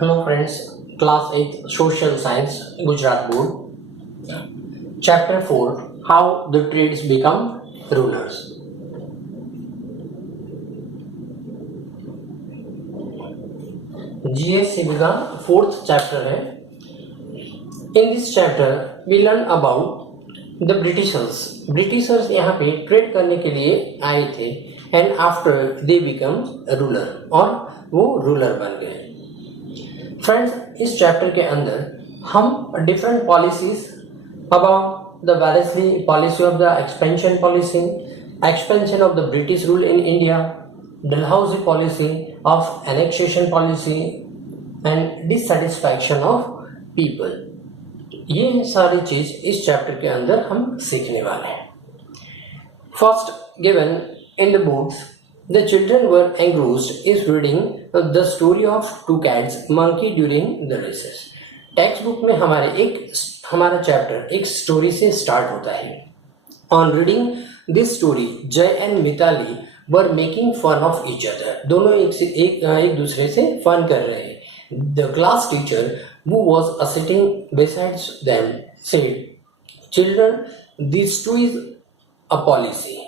Hello friends, class 8 Social Science Gujarat Board. Chapter 4, How the Trades Become Rulers. GSCB का fourth chapter है. In this chapter we learn about the Britishers. Britishers यहाँ पे trade करने के लिए आए थे and after they become ruler और वो ruler बन गए. फ्रेंड्स, इस चैप्टर के अंदर हम different policies about the variously policy of the expansion of the British rule in India, Dalhousie policy of annexation policy and dissatisfaction of people, ये सारी चीज इस चैप्टर के अंदर हम सीखने वाले हैं. First given in the books, the children were engrossed is reading the story of two cats monkey during the recess. Text book में हमारा चैप्टर एक स्टोरी से स्टार्ट होता है. On reading this story Jay and Mitali were making fun of each other. दोनों एक दूसरे से फन कर रहे हैं. The class teacher who was sitting beside them said, children, this too is a policy.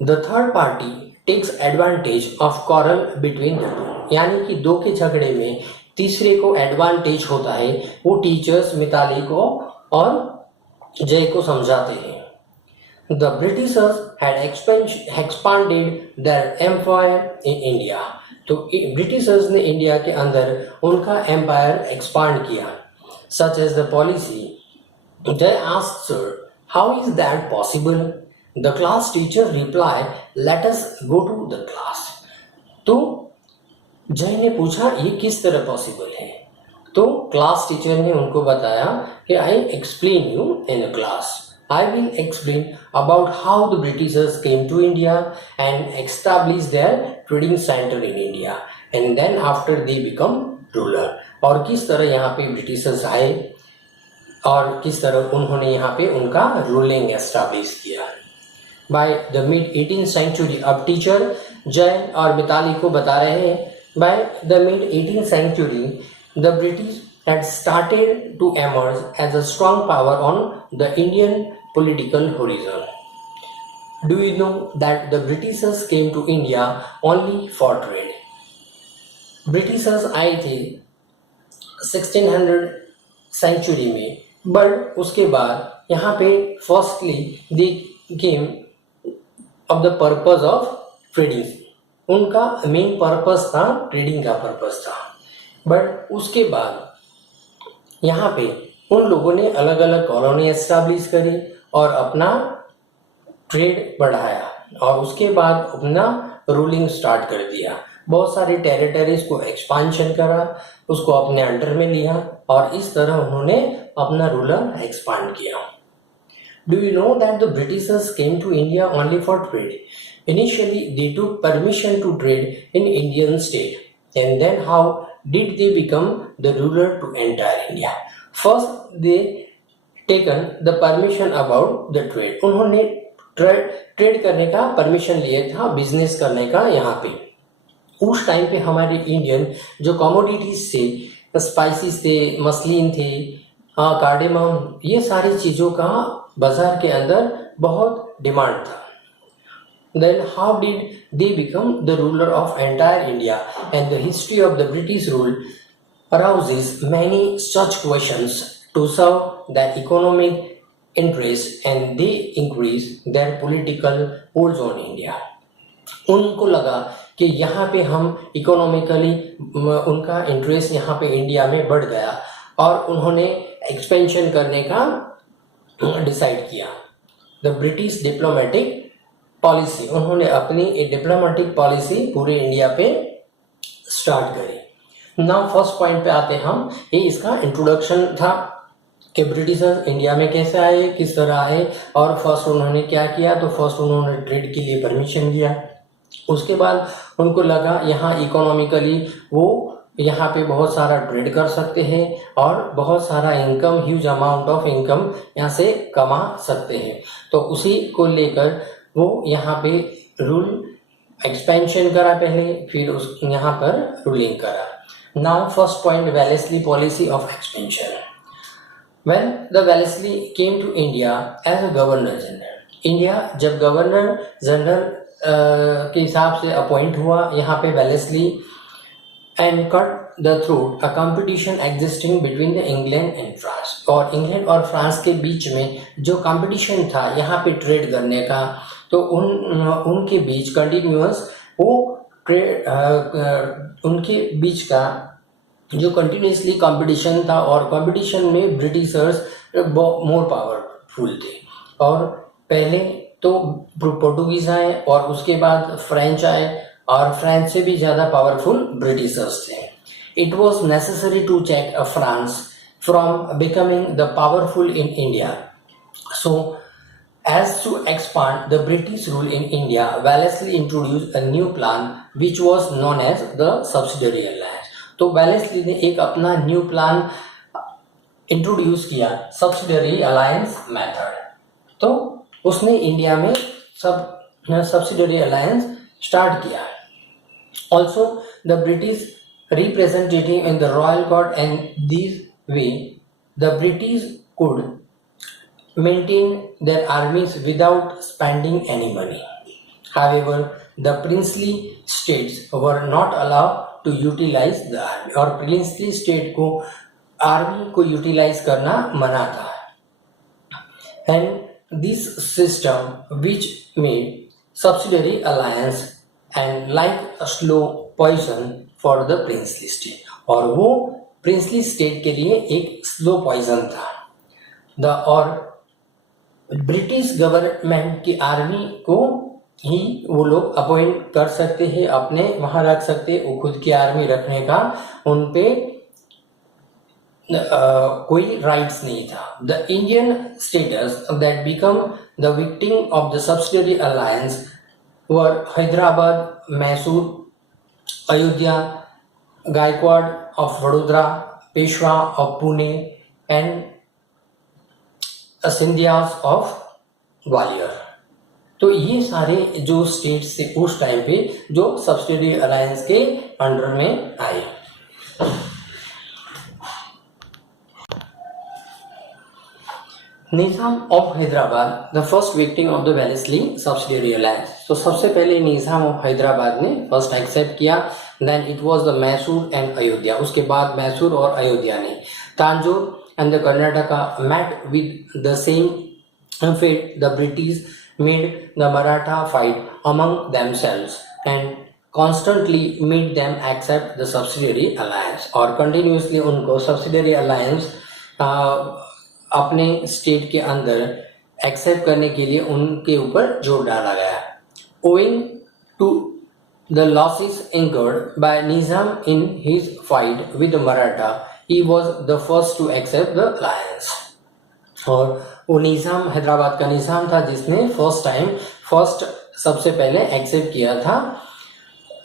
The third party takes advantage of quarrel between the two. यानी कि दो के झगड़े में तीसरे को एडवांटेज होता है. वो टीचर्स मिताली को और जय को समझाते हैं. The Britishers had expanded their empire in India. तो ब्रिटिशर्स ने इंडिया के अंदर उनका एम्पायर एक्सपांड किया. Such as the policy. Jay asked, sir, how is that possible? The class teacher replied, let us go to the class. तो जय ने पूछा ये किस तरह पॉसिबल है. तो क्लास टीचर ने उनको बताया कि I explain you in a class. I will explain about how the Britishers came to India and establish their trading centre in India and then after they become ruler. और किस तरह यहाँ पे Britishers आए और किस तरह उन्होंने यहाँ पे उनका रूलिंग एस्टैब्लिश किया. By the mid-18th century, अब टीचर जय और मिताली को बता रहे हैं, by the mid-18th century, the British had started to emerge as a strong power on the Indian political horizon. Do you know that the Britishers came to India only for trade? Britishers आए थे 1600 century में, but उसके बाद यहाँ पे firstly they came of the purpose of trading. उनका main purpose था trading का पर्पस था. बट उसके बाद यहाँ पे उन लोगों ने अलग अलग कॉलोनी एस्टैब्लिश करी और अपना ट्रेड बढ़ाया और उसके बाद अपना रूलिंग स्टार्ट कर दिया. बहुत सारी टेरिटरीज को एक्सपांशन करा, उसको अपने अंडर में लिया और इस तरह उन्होंने अपना रूलर एक्सपांड किया. Do you know that the Britishers came to India only for trade? Initially, they took permission to trade in Indian state. And then how did they become the ruler to entire India? First, they taken the permission about the trade. उन्होंने trade करने का permission लिया था, business करने का. यहाँ पे उस टाइम पे हमारे इंडियन जो कमोडिटीज थे, स्पाइसेस थे, मसलिन थे, कार्डेमम, ये सारी चीज़ों का बाजार के अंदर बहुत डिमांड था. Then how did they become the ruler of entire India? And the history of the British rule arouses many such questions to serve their economic interests and they increase their political holds on India. उनको लगा कि यहाँ पे हम economically उनका interest यहाँ पे India में बढ़ गया और उन्होंने एक्सपेंशन करने का डिसाइड किया. द ब्रिटिश डिप्लोमेटिक पॉलिसी, उन्होंने अपनी डिप्लोमेटिक पॉलिसी पूरे इंडिया पे स्टार्ट करी. नाउ फर्स्ट पॉइंट पे आते हम. ये इसका इंट्रोडक्शन था कि ब्रिटिशर्स इंडिया में कैसे आए, किस तरह आए और फर्स्ट उन्होंने क्या किया. तो फर्स्ट उन्होंने ट्रेड के लिए परमिशन दिया. उसके बाद उनको लगा यहाँ इकोनॉमिकली वो यहाँ पे बहुत सारा ट्रेड कर सकते हैं और बहुत सारा income, huge amount of income यहाँ से कमा सकते हैं. तो उसी को लेकर वो यहाँ पे रूल एक्सपेंशन करा पहले, फिर उस यहाँ पर रूलिंग करा. Now, first point, Wellesley policy of expansion. When the Wellesley came to India as a governor general, India जब गवर्नर जनरल के हिसाब से अपॉइंट हुआ यहाँ पे Wellesley, and cut the throat a competition existing between the England and France, और England और France के बीच में जो कंपटीशन था यहाँ पे ट्रेड करने का, तो उनके बीच कंटिन्यूअस वो ट्रेड उनके बीच का जो कंटिन्यूसली कंपटीशन था, और कंपटीशन में ब्रिटिशर्स मोर पावरफुल थे। और पहले तो पोर्टुगीज आए और उसके बाद फ्रेंच आए, और फ्रेंच से भी ज़्यादा पावरफुल ब्रिटिशर्स थे। It was necessary to check France from becoming the powerful in India, so as to expand the British rule in India, Wellesley introduced a new plan which was known as the subsidiary alliance. तो Wellesley ने एक अपना new plan introduce किया, subsidiary alliance method. तो उसने India में subsidiary alliance start किया। Also the British representative in the royal court, and this way the British could maintain their armies without spending any money. However, the princely states were not allowed to utilize the army, और princely state को army को utilise करना मना था। And this system which made subsidiary alliance and like a slow poison for the princely state, और वो princely state के लिए एक slow poison था। और ब्रिटिश गवर्नमेंट की आर्मी को ही वो लोग अपॉइंट कर सकते हैं, अपने वहां रख सकते हैं, वो खुद की आर्मी रखने का उन पे कोई राइट्स नहीं था। The Indian states that become the victim of the subsidiary alliance were Hyderabad, Mysore, Ayodhya, Gaikwad of Vadodara, Peshwa of Pune, and Scindias of Gwalior. तो ये सारे जो स्टेट्स थे उस टाइम पे जो सब्सिडरी अलायंस के अंडर में आए। Nizam of Hyderabad, the first victim of the Wellesley subsidiary alliance. तो सबसे पहले निजाम ऑफ हैदराबाद ने फर्स्ट एक्सेप्ट किया, then it was the Mysore and Ayodhya, उसके बाद मैसूर और अयोध्या ने। Tanjore and the Karnataka met with the same fate. The British made the Maratha fight among themselves and constantly made them accept the subsidiary alliance, और continuously उनको subsidiary alliance अपने state के अंदर accept करने के लिए उनके ऊपर जोर डाला गया। Owing to the losses incurred by Nizam in his fight with the Maratha, he was the first to accept the alliance, और वो निज़ाम हैदराबाद का निज़ाम था जिसने फर्स्ट सबसे पहले एक्सेप्ट किया था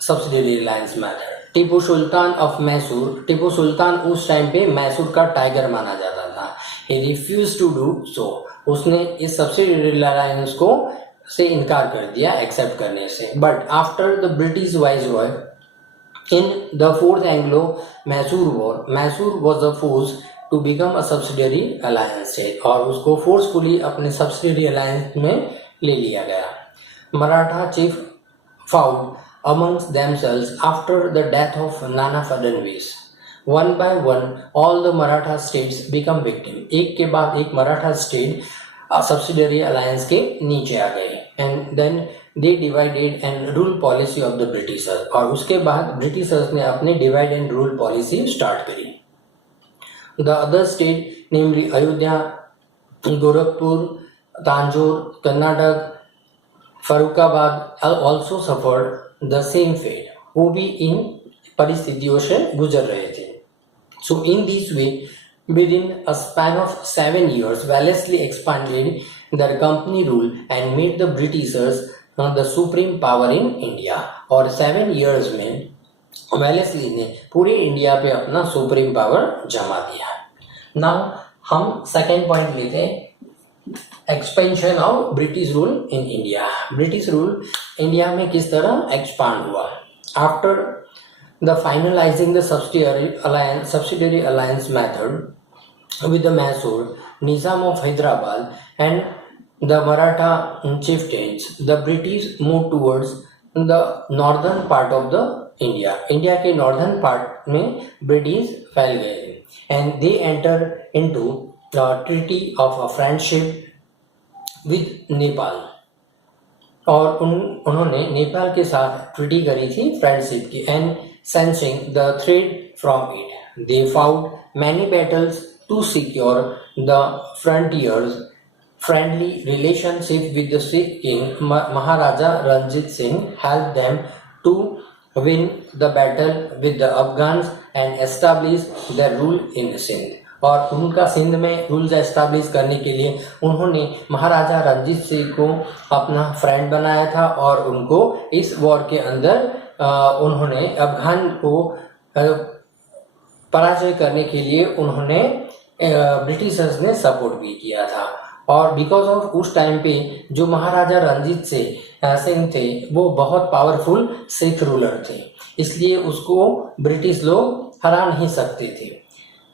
subsidiary alliance method. Tipu Sultan of Mysore, Tipu Sultan उस टाइम पे मैसूर का टाइगर माना जाता था। He refuse to do so, उसने इस सब्सिडरी अलायंस को से इनकार कर दिया एक्सेप्ट करने से। But after the British viceroy in the fourth Anglo-Mysore War, Mysore was forced to become a subsidiary alliance state, और उसको forcefully अपने subsidiary alliance में ले लिया गया। Maratha chief fought amongst themselves after the death of Nana Fadnavis. One by one, all the Maratha states become victim. एक के बाद एक मराठा स्टेट सब्सिडरी अलायंस के नीचे आ गए, and then they divided and rule policy of the Britishers, और उसके बाद ब्रिटिशर्स ने अपने divide and rule policy start करी। The other state namely Ayodhya, Gorakhpur, Tanjore, Karnataka, Farrukhabad also suffered the same fate, वो भी इन परिस्थितियों से गुजर रहे थे। So in this way within a span of 7 years, Wellesley expanded their company rule and made the Britishers the supreme power in India, और 7 years में वेलेस्ली ने पूरे इंडिया पे अपना सुप्रीम पावर जमा दिया। नाउ हम सेकेंड पॉइंट लेते हैं, expansion of British rule in India. British rule India में किस तरह एक्सपांड हुआ। After the finalizing the subsidiary alliance method with the Mysore, Nizam of Hyderabad, and the Maratha chieftains, the British moved towards the northern part of the India. India के northern part में British फैल गए and they entered into the treaty of a friendship with Nepal. और उन्होंने नेपाल के साथ treaty करी थी फ्रेंडशिप की and sensing the threat from it they fought many battles to secure the frontiers friendly relationship with the Sikh king Maharaja Ranjit Singh helped them to win the battle with the Afghans and establish their rule in Sindh. और उनका सिंध में rules establish करने के लिए उन्होंने महाराजा रंजीत सिंह को अपना friend बनाया था और उनको इस वॉर के अंदर उन्होंने अफगान को पराजय करने के लिए उन्होंने ब्रिटिशर्स ने सपोर्ट भी किया था. और बिकॉज ऑफ उस टाइम पे जो महाराजा रंजीत सिंह थे वो बहुत पावरफुल सिख रूलर थे, इसलिए उसको ब्रिटिश लोग हरा नहीं सकते थे.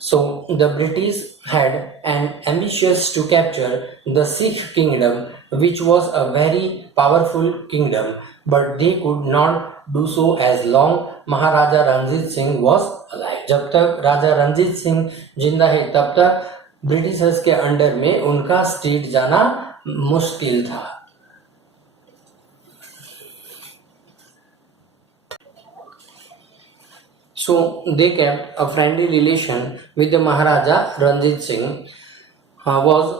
So the British had an ambitious to capture the Sikh kingdom, which was a very powerful kingdom, but they could not do so as long Maharaja Ranjit Singh was alive. जब तक राजा रंजीत सिंह जिंदा है तब तक ब्रिटिशर्स के under में उनका state जाना मुश्किल था. So they kept a friendly relation with the Maharaja Ranjit Singh, was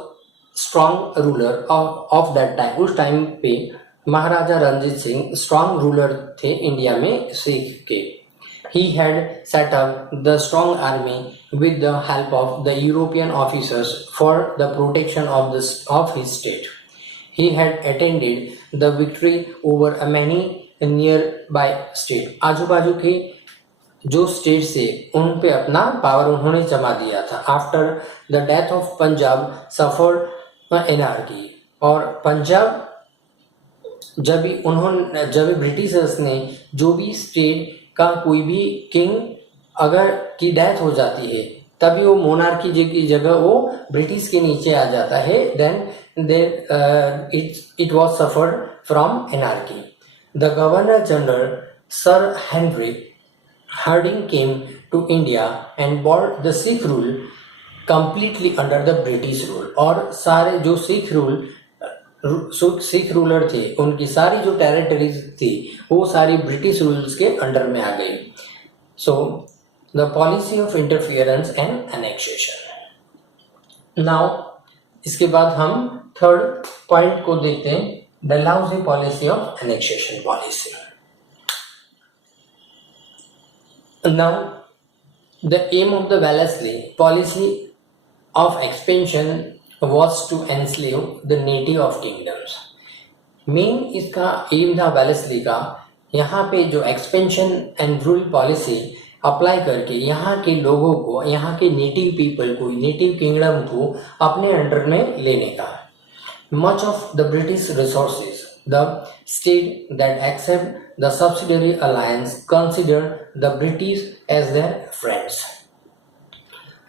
strong ruler of that time. उस टाइम पे महाराजा रंजीत सिंह स्ट्रॉन्ग रूलर थे इंडिया में सिख के. He had set up the strong army with the help of the European officers for the protection of his state. He had attended the victory over a many nearby state. आजू बाजू के जो state से उन पे अपना power उन्होंने जमा दिया था. After the death of Punjab suffered anarchy. और पंजाब जब ब्रिटिशर्स ने जो भी स्टेट का कोई भी किंग अगर की डेथ हो जाती है तभी वो मोनार्की की जगह वो ब्रिटिश के नीचे आ जाता है. Then it was suffered from anarchy. The governor general sir Henry Harding came to India and brought the Sikh rule completely under the British rule. और सारे जो सिख रूलर थे उनकी सारी जो टेरिटरीज थी वो सारी ब्रिटिश रूल्स के अंडर में आ गई. So the policy of interference and annexation. Now इसके बाद हम थर्ड पॉइंट को देखते हैं, Dalhousie policy of annexation policy. Now, the aim of the Wellesley policy of expansion was to enslave the native of kingdoms. Main इसका M था Wellesley का, यहाँ पे जो expansion and rule policy apply करके यहाँ के लोगों को, यहाँ के नेटिव पीपल को, नेटिव किंगडम को अपने अंडर में लेने का. Much of the British resources the state that accept the subsidiary alliance considered the British as their friends.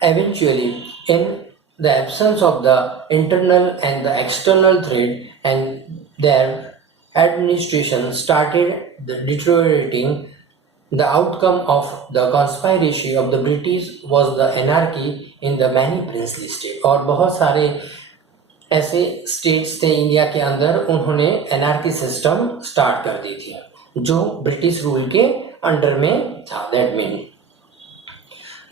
Eventually, in the absence of the internal and the external threat, and their administration started deteriorating, the outcome of the conspiracy of the British was the anarchy in the many princely states. और बहुत सारे ऐसे states थे India के अंदर, उन्होंने anarchy system start कर दी थी जो ब्रिटिश रूल के अंडर में था. That mean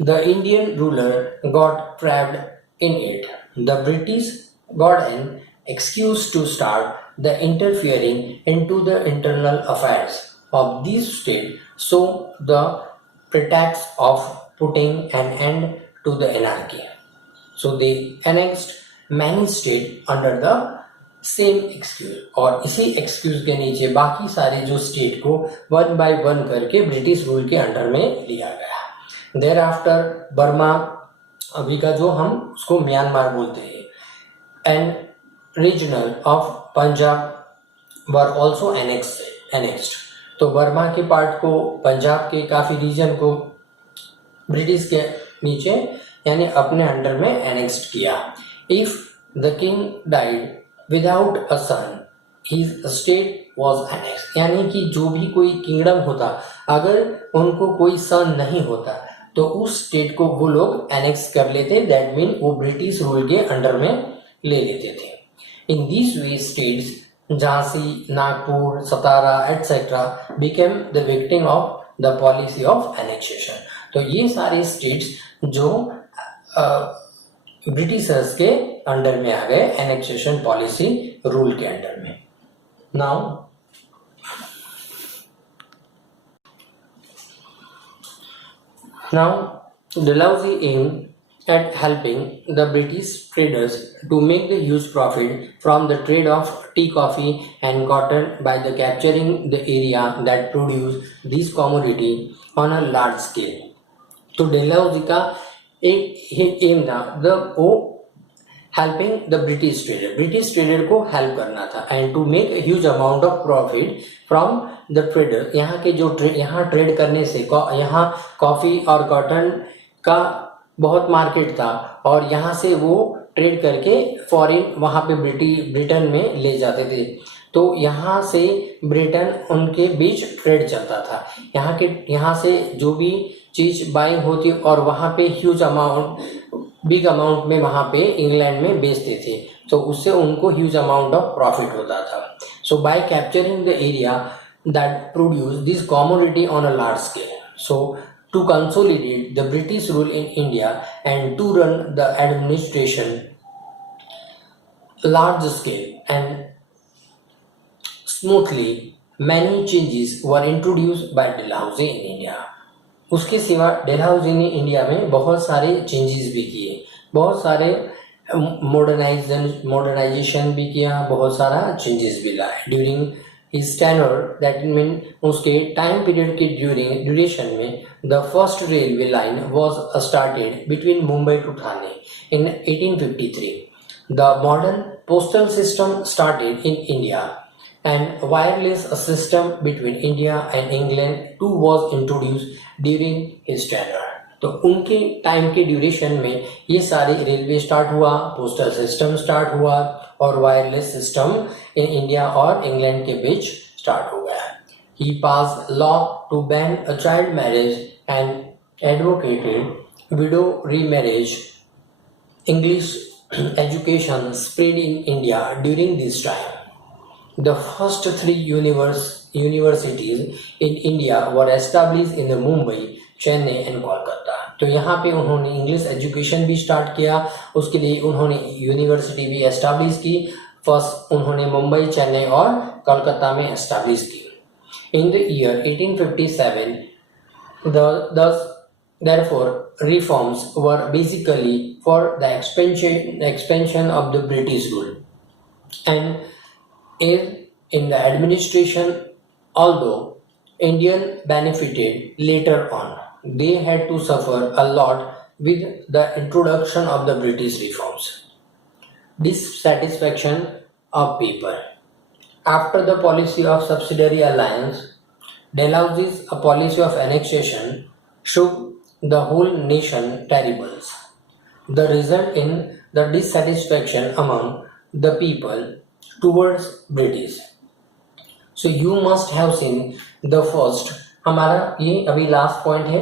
the Indian ruler got trapped in it. The British got an excuse to start the interfering into the internal affairs of this state, so the pretext of putting an end to the anarchy. So they annexed many states under the same excuse. और इसी excuse के नीचे बाकी सारे जो state को one by one करके British rule के अंडर में लिया गया. देयर आफ्टर बर्मा, अभी का जो हम उसको म्यांमार बोलते हैं, and regional of Punjab were also annexed. तो बर्मा के पार्ट को, पंजाब के काफ़ी रीजन को ब्रिटिश के नीचे यानी अपने अंडर में एनेक्स्ड किया। If the king died without a son his state was annex, यानी कि जो भी कोई किंगडम होता, अगर उनको कोई सन नहीं होता तो उस स्टेट को वो लोग एनेक्स कर लेते, दैट मीन वो ब्रिटिश रूल के अंडर में ले लेते थे। इन this way states Jhansi, Nagpur, Satara etcetera became the victim of the policy of annexation. तो ये सारे स्टेट्स जो ब्रिटिशर्स के अंडर में आ गए, एनेक्सेशन पॉलिसी रूल के अंडर में। Now Dalhousie aimed at helping the British traders to make the huge profit from the trade of tea, coffee and cotton by the capturing the area that produced this commodity on a large scale. तो Dalhousie का एक aim था वो helping the British trader को help करना था, and to make huge amount of profit from the trader. यहाँ के जो यहाँ ट्रेड करने से यहाँ कॉफ़ी और कॉटन का बहुत मार्केट था, और यहाँ से वो ट्रेड करके फॉरेन वहाँ पे ब्रिटेन में ले जाते थे। तो यहाँ से ब्रिटेन उनके बीच ट्रेड चलता था। यहाँ से जो भी चीज़ बाइंग होती और वहाँ पे ह्यूज अमाउंट, बिग अमाउंट में वहाँ पे इंग्लैंड में बेचते थे, तो उससे उनको ह्यूज अमाउंट ऑफ प्रॉफिट होता था। So by capturing the area that produce this commodity on a large scale, so to consolidate the British rule in India and to run the administration large scale and smoothly, many changes were introduced by Dalhousie in India. उसके सिवा Dalhousie ने India में बहुत सारे changes भी किए, बहुत सारे मॉडर्नाइजेशन भी किया, बहुत सारा चेंजेस भी लाए during his tenure, that mean उसके टाइम पीरियड के ड्यूरेशन में the first railway line was started between Mumbai to Thane in 1853. The modern postal system started in India, and wireless system between India and England too was introduced during his tenure. तो उनके time के duration में ये सारे railway start हुआ, postal system start हुआ, और wireless system in India और इंग्लैंड के बीच स्टार्ट हो गया। He passed law to ban a child marriage and advocated widow remarriage. English education spread in India during this time. The first three universities in India were established in the Mumbai, Chennai and Kolkata. तो यहाँ पे उन्होंने English education भी start किया, उसके लिए उन्होंने university भी एस्टैब्लिश की। फर्स्ट उन्होंने मुंबई, चेन्नई और कोलकाता में एस्टैब्लिश की। In the year 1857, thus therefore reforms were basically for the expansion of the British rule and in the administration. Although Indian benefited later on, they had to suffer a lot with the introduction of the British reforms. Dissatisfaction of people. After the policy of subsidiary alliance, Dalhousie's policy of annexation shook the whole nation terribles. The result in the dissatisfaction among the people towards British. So you must have seen the first, हमारा ये अभी last point है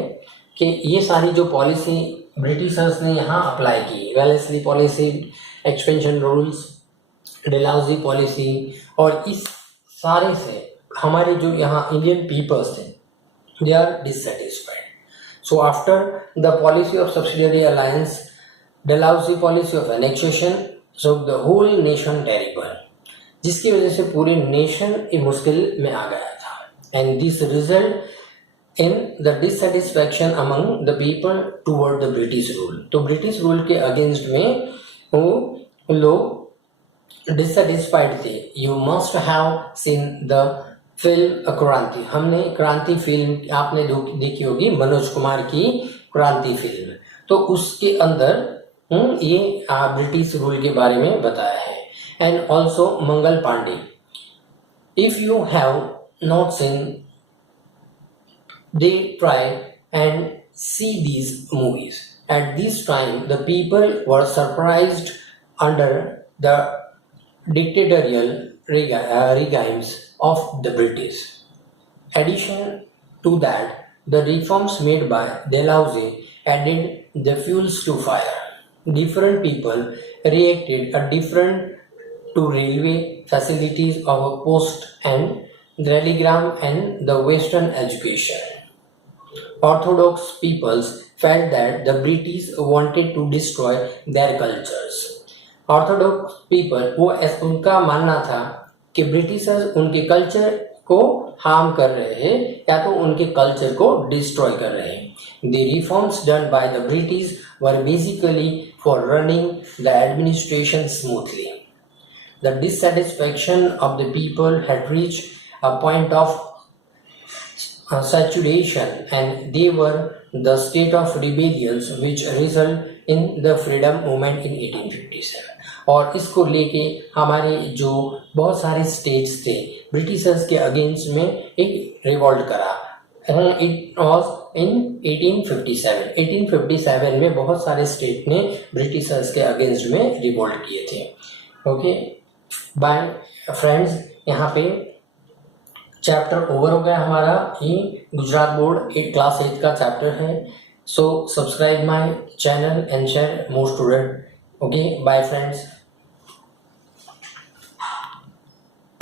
कि ये सारी जो policy Britishers ने यहाँ अप्लाई की, Wellesley policy, expansion rules, Dalhousie policy, और इस सारे से हमारे जो यहाँ इंडियन पीपल्स थे, they are dissatisfied. So after the policy of subsidiary alliance, Dalhousie policy of annexation, so the whole nation terrible, जिसकी वजह से पूरे नेशन मुश्किल में आ गया था. And this result in the dissatisfaction among the people toward the British rule. तो British rule के अगेंस्ट में वो लोग डिससेटिस्फाइड थे. You must have seen the film क्रांति. हमने क्रांति फिल्म आपने देखी होगी, मनोज कुमार की क्रांति फिल्म. तो उसके अंदर ये ब्रिटिश रूल के बारे में बताया है. And also Mangal Pandey. If you have not seen they try and see these movies. At this time, the people were surprised under the dictatorial regimes of the British. Addition to that, the reforms made by Dalhousie added the fuels to fire. Different people reacted different to railway facilities of a post and telegram and the Western education. Orthodox peoples felt that the British wanted to destroy their cultures. Orthodox people वो उनका मानना था कि Britishers उनके culture को harm कर रहे हैं या तो उनके कल्चर को डिस्ट्रॉय कर रहे हैं। The reforms done by the British were basically for running the administration smoothly. The dissatisfaction of the people had reached a point of saturation and they were the state of rebellions which result in the freedom movement in 1857। और इसको लेके हमारे जो बहुत सारे states थे Britishers के against में एक रिवॉल्ट करा। It was in 1857। 1857 में बहुत सारे स्टेट ने ब्रिटिशर्स के अगेंस्ट में रिवॉल्ट किए थे। ओके बाय फ्रेंड्स, यहाँ पे चैप्टर ओवर हो गया हमारा। ये गुजरात बोर्ड क्लास 8 का चैप्टर है। So subscribe my channel and share more student. Okay bye friends.